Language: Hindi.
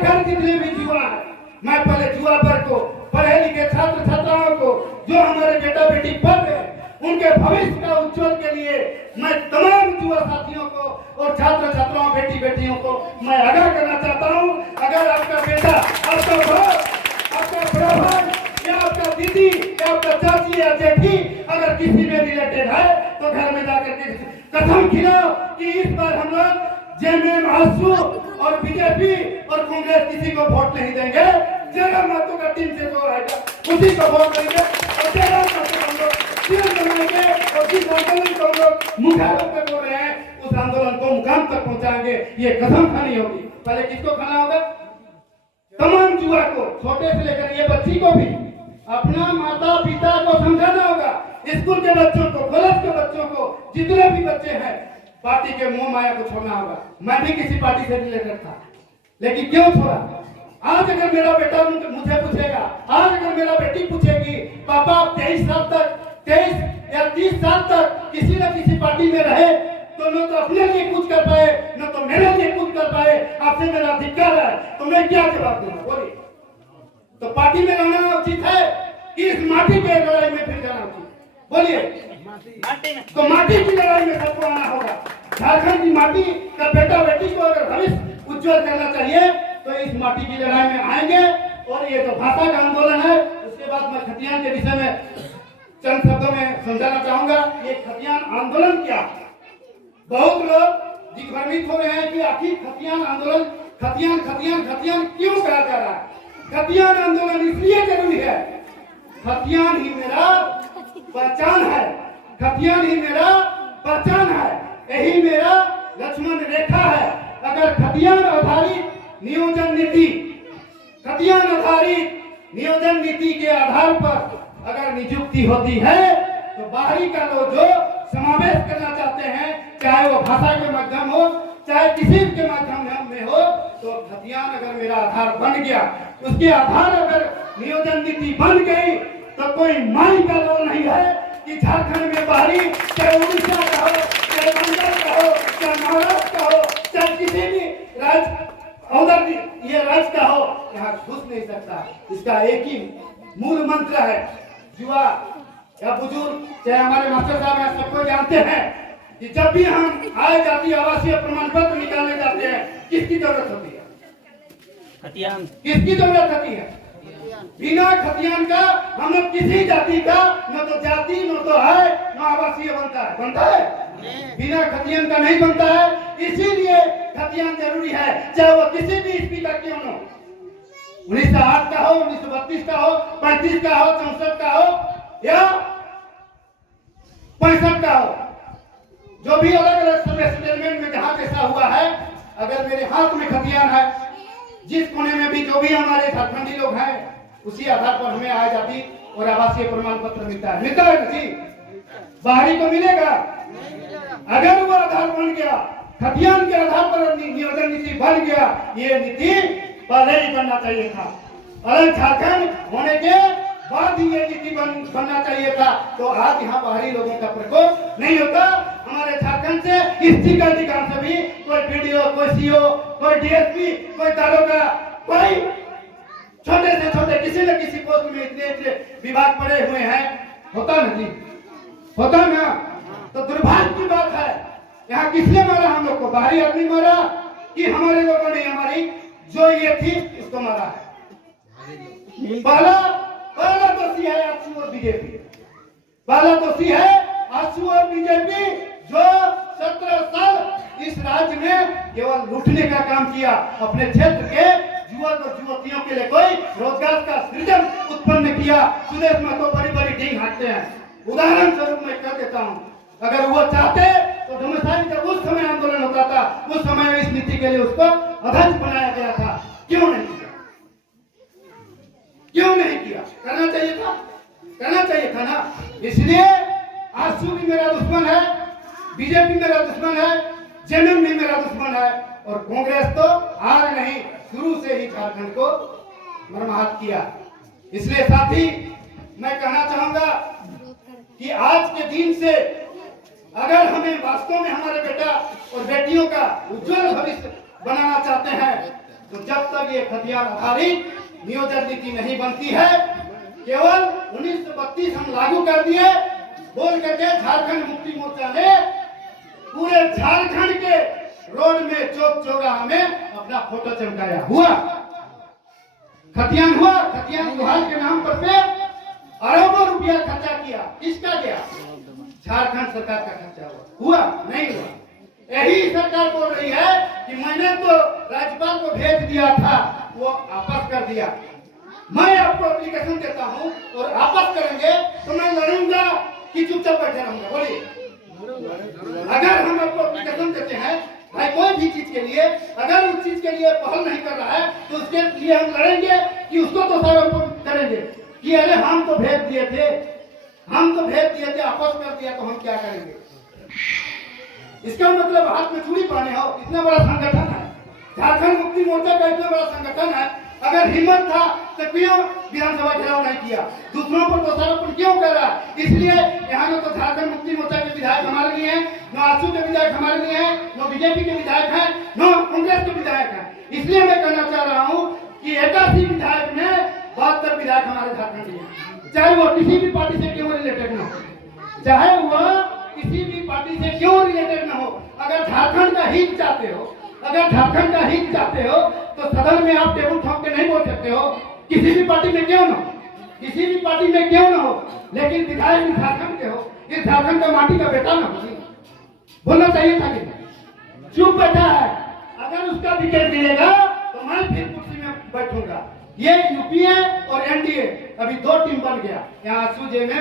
घर जितने भी युवा है, मैं पहले युवा वर्ग को, पढ़े लिखे छात्र छात्राओं को, जो हमारे बेटा बेटी पढ़ रहे हैं, उनके भविष्य का उज्जवल के लिए मैं तमाम युवा साथियों को और छात्र छात्राओं बेटी बेटियों को मैं आगाह करना चाहता हूं। अगर आपका बेटा, आपका भाई, आपका बड़ा भाई या आपका दीदी या आपका चाची या जेठी अगर किसी में रिलेटेड है तो घर में जाकर के कसम खिलाओ कि इस बार हम लोग जेएमएम, आजसू और बीजेपी और कांग्रेस किसी को वोट नहीं देंगे। जयराम महतो का टीम से जो आएगा उसी को वोट देंगे और जयराम महतो को हम लोग सीएम बनाएंगे और जिस आंदोलन को हम लोग मुख्य रूप में बोल रहे हैं उस आंदोलन को मुकाम तक पहुंचाएंगे। ये कसम खानी होगी। पहले किसको खाना होगा? तमाम युवा को, छोटे से लेकर ये बच्ची को भी अपना माता पिता को समझाना होगा। स्कूल के बच्चों को, कॉलेज के बच्चों को, जितने भी बच्चे हैं, पार्टी के मोह माया को छोड़ना होगा। मैं भी किसी पार्टी से रिलेटेड था, लेकिन क्यों छोड़ा? आज अगर मेरा बेटा मुझे पूछेगा, आज अगर मेरा बेटी पूछेगी, पापा आप 23 साल तक, 23 या 30 साल तक किसी न किसी पार्टी में रहे तो न तो अपने लिए कुछ कर पाए न तो मेरे लिए कुछ कर पाए, आपसे मेरा धिक्कार है, तो मैं क्या जवाब दूंगा? बोलिए। तो पार्टी में रहना उचित है कि इस माटी के लड़ाई में फिर जाना उचित? बोलिए। तो माटी की लड़ाई में सबको आना होगा। झारखंड की माटी का बेटा बेटी को अगर भविष्य उज्जवल करना चाहिए तो इस माटी की लड़ाई में आएंगे। और ये जो भाषा का आंदोलन है, उसके बाद मैं खतियान के विषय में चंद शब्दों में समझाना चाहूंगा। ये खतियान आंदोलन क्या? बहुत लोग दिग्भ्रमित हो रहे हैं कि आखिर खतियान आंदोलन, खतियान खतियान खतियान क्यों कहा जा रहा है? खतियान आंदोलन इसलिए जरूरी है, खतियान ही मेरा पहचान है, खतियान ही मेरा पहचान है, यही मेरा लक्ष्मण रेखा है। अगर खतियान आधारित नियोजन नीति, खतियान आधारित नियोजन नीति के आधार पर अगर नियुक्ति होती है तो बाहरी का लोग जो समावेश करना चाहते हैं, चाहे वो भाषा के माध्यम हो चाहे किसी के माध्यम में हो, तो खतियान अगर मेरा आधार बन गया, उसके आधार अगर नियोजन नीति बन गई तो कोई माई का लोग नहीं है कि झारखंड में बाहरी, चाहे उड़ीसा का हो, चाहे बंगाल का हो, चाहे महाराष्ट्र का हो, चाहे किसी भी राज्य उधर ये राज्य का हो, यहाँ घुस नहीं सकता। इसका एक ही मूल मंत्र है। युवा या बुजुर्ग, चाहे हमारे मास्टर साहब हैं, सबको जानते हैं कि जब भी हम आय जाति आवासीय प्रमाण पत्र निकालने जाते हैं, किसकी जरूरत होती है? खतियान। किसकी जरूरत होती है? बिना खतियान का हम लोग किसी जाति का न तो जाति न तो है न आवासीय बनता है। बनता है? बिना खतियान का नहीं बनता है। इसीलिए खतियान जरूरी है, चाहे वो किसी भी ईस्वी का क्यों न हो, 1908 का हो, 1932 का हो, 35 का हो, 64 का हो या 65 का हो, जो भी अलग अलग समय सेटलमेंट में जहां कैसा हुआ है, अगर मेरे हाथ में खतियान है, जिस कोने में भी जो भी हमारे झारखंडी लोग हैं, उसी आधार पर हमें आय जाति और आवासीय प्रमाण पत्र मिलता है। मिलता है जी? बाहरी को मिलेगा? अगर वो आधार बन गया, खतियान के आधार पर नियोजन नीति बन गया, ये नीति पहले ही बनना चाहिए था। अलग झारखंड होने के बाद ही ये नीति बनना चाहिए था, तो आज यहाँ बाहरी लोगों का प्रकोप नहीं होता। हमारे झारखंड से इस अधिकार से भी कोई बीडीओ, कोई सीओ, कोई डीएसपी, कोई दारोगा, कोई छोटे से छोटे किसी न किसी पोस्ट में इतने विभाग पड़े हुए हैं। होता ना जी? होता ना? तो दुर्भाग्य की बात है, यहाँ किसने मारा हम लोग को? बाहरी आदमी मारा कि हमारे लोगों ने हमारी जो ये थी उसको मारा है? पहला दोषी है आजसू और बीजेपी। पहला दोषी है आजसू और बीजेपी, जो 17 साल इस राज्य में केवल लूटने का काम किया। अपने क्षेत्र के युवक और युवतियों के लिए कोई रोजगार का सृजन उत्पन्न किया। सुदेश महतो बड़ी बड़ी ढींग हाकते हैं। उदाहरण स्वरूप मैं कह देता हूँ, अगर वो चाहते तो घमासान जब उस समय आंदोलन होता था, उस समय इस नीति के लिए उसको अध्यक्ष बनाया गया था। क्यों नहीं किया? क्यों नहीं किया? करना चाहिए था, करना चाहिए था ना। इसलिए आजसू भी मेरा दुश्मन है, बीजेपी मेरा दुश्मन है, जेएमएम भी मेरा दुश्मन है, और कांग्रेस तो आज नहीं, शुरू से ही झारखंड को मरमाहत किया। इसलिए साथी मैं कहना चाहूंगा कि आज के दिन से अगर हमें वास्तव में हमारे बेटा और बेटियों का उज्जवल भविष्य बनाना चाहते हैं, तो जब तक ये खतियान आधारित नियोजन नीति नहीं बनती है, केवल 1932 हम लागू कर दिए बोल करके झारखंड मुक्ति मोर्चा ने पूरे झारखंड के रोड में चौक चौराहा में अपना फोटो चमकाया। हुआ खतियान, हुआ खतियान गुहार के नाम पर पे अरबों रुपया खर्चा किया। किसका गया? झारखंड सरकार का खर्चा हुआ नहीं हुआ? यही सरकार बोल रही है कि मैंने तो राज्यपाल को भेज दिया था, वो वापस कर दिया। मैं आपको एप्लीकेशन देता हूं और वापस करेंगे तो मैं लड़ूंगा कि चुपचाप बैठे रहूंगा? बोलिए। अगर हम आपको एप्लीकेशन देते हैं भाई कोई भी चीज के लिए, अगर उस चीज के लिए पहल नहीं कर रहा है तो उसके लिए हम लड़ेंगे कि उसको तो दोषारोपण करेंगे कि अरे हम तो भेज दिए थे, हम तो भेज दिए थे, वापस कर दिया तो हम क्या करेंगे? इसका मतलब हाथ में चूड़ी पहने हो। इतना बड़ा संगठन है झारखंड मुक्ति मोर्चा का, इतना बड़ा संगठन है। अगर हिम्मत था तो क्यों विधानसभा घेराव नहीं किया? दूसरों पर दोषारोपण क्यों कर रहा है? इसलिए यहाँ न तो झारखंड मुक्ति मोर्चा के विधायक हमारे लिए हैं, न आसू के विधायक हमारे लिए हैं, न बीजेपी के विधायक हैं, न कांग्रेस के विधायक हैं। इसलिए मैं कहना चाह रहा हूँ कि 81 विधायक में 72 विधायक हमारे झारखंड के हैं, चाहे वो किसी भी पार्टी से क्यों रिलेटेड न हो, चाहे वह किसी भी पार्टी से क्यों रिलेटेड न हो। अगर झारखंड का हित चाहते हो, अगर झारखंड का हित चाहते हो तो सदन में आप टेबल ठोक के नहीं बोल सकते हो, किसी भी पार्टी में क्यों ना हो, किसी भी पार्टी में क्यों ना हो, लेकिन विधायक इस झारखंड के हो, इस झारखंड का माटी का बेटा ना हो। बोलना चाहिए था कि चुप बैठा है। अगर उसका विकेट मिलेगा तो मैं फिर कुर्सी में बैठूंगा। ये यूपीए और एनडीए अभी 2 टीम बन गया। यहाँ सूजे में